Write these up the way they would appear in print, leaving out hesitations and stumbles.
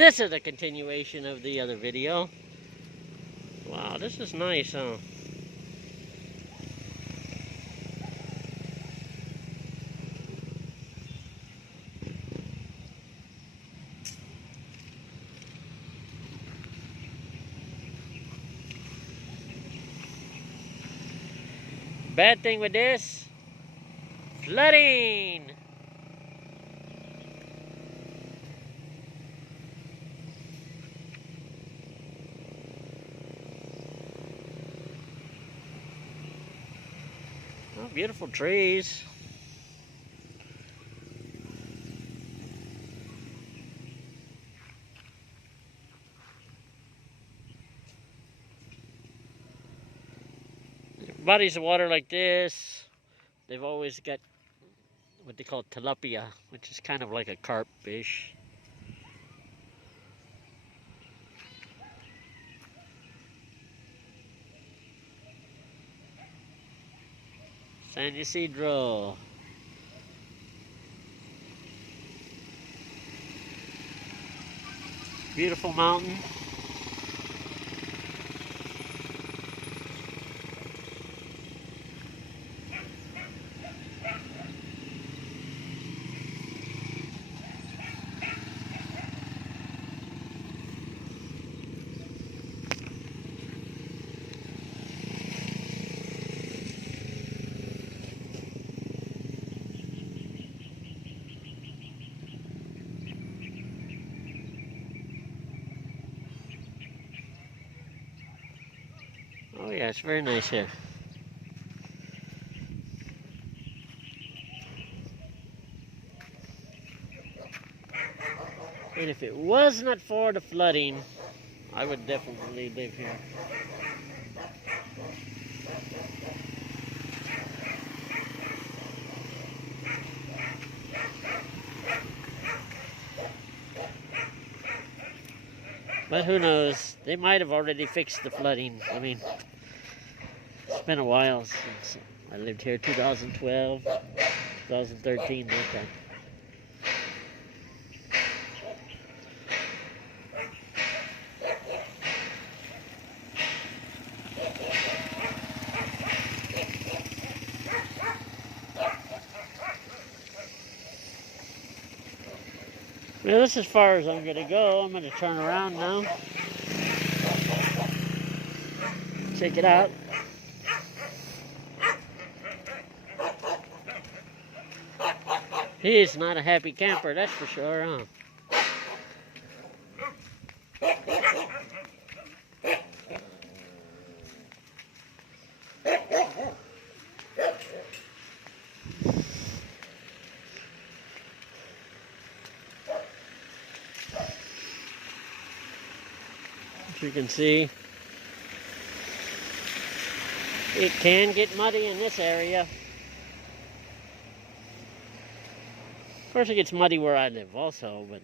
This is a continuation of the other video. Wow, this is nice, huh? Bad thing with this, flooding. Oh, beautiful trees. Bodies of water like this, they've always got what they call tilapia, which is kind of like a carp fish. San Ysidro. Beautiful mountain. Oh yeah, it's very nice here. And if it was not for the flooding, I would definitely live here. But who knows? They might have already fixed the flooding. I mean, it's been a while since I lived here. 2012, 2013, like that. Well, this is as far as I'm going to go. I'm going to turn around now. Check it out. He's not a happy camper, that's for sure, huh? As you can see, it can get muddy in this area. Of course, it gets muddy where I live also, but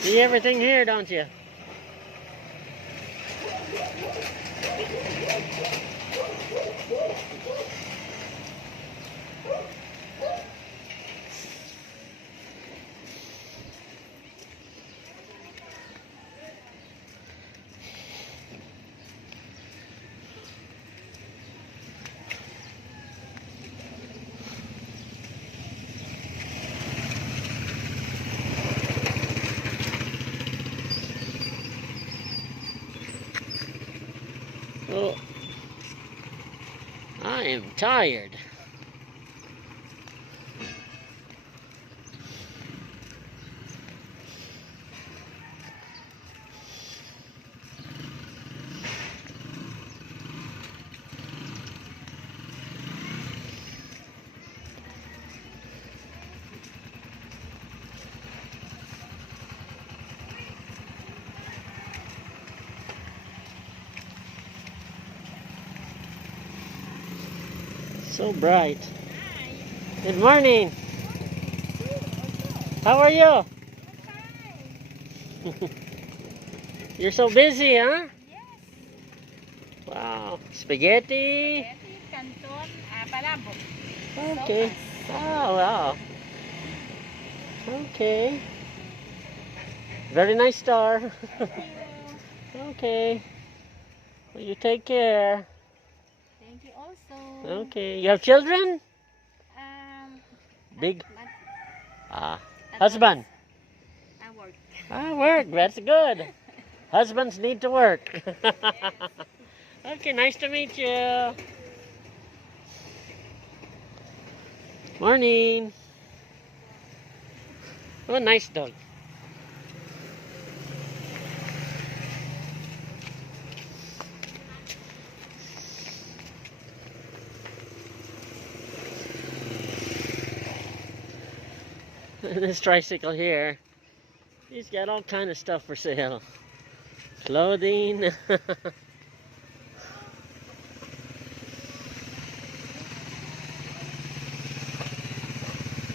see everything here, don't you? Oh, I am tired. So bright. Good morning. How are you? You're so busy, huh? Yes. Wow. Spaghetti. Spaghetti, canton, palabok. Okay. Oh, wow. Okay. Very nice star. Thank you. Okay. Well, you take care. Thank you also. Okay. You have children? Um, Big. not- Ah. not Husband. I work. Ah, work. That's good. Husbands need to work. Okay, nice to meet you. Morning. What a nice dog. This tricycle here, he's got all kind of stuff for sale. Clothing.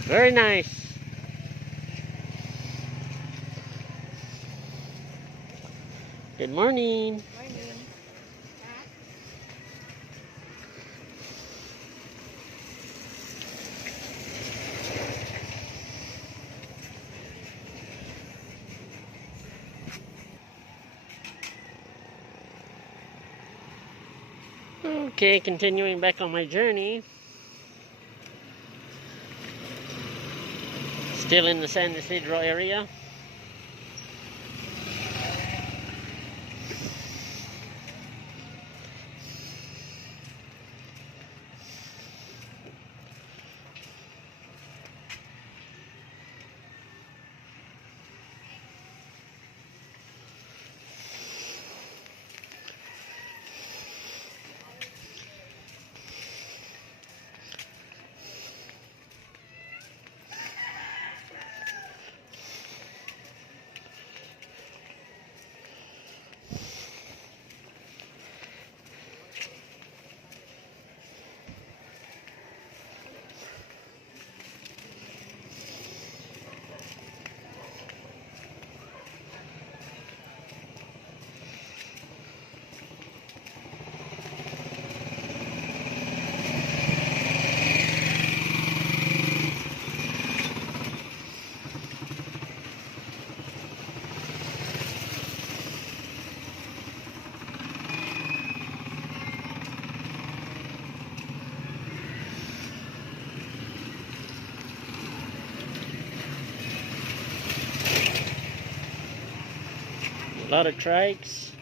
Very nice. Good morning. Morning. Okay, continuing back on my journey. Still in the San Isidro area. A lot of trikes.